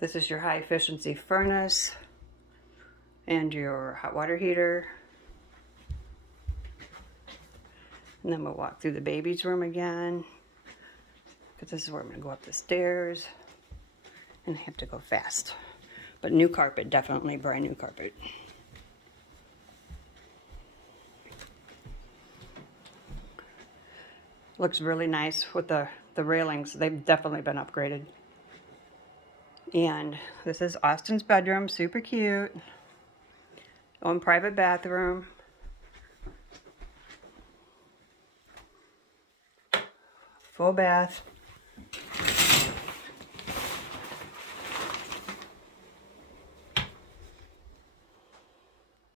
This is your high efficiency furnace and your hot water heater. And then we'll walk through the baby's room again, because this is where I'm going to go up the stairs. And I have to go fast. But new carpet, definitely brand new carpet. Looks really nice with the railings. They've definitely been upgraded. And this is Austin's bedroom, super cute. Own private bathroom. Full bath.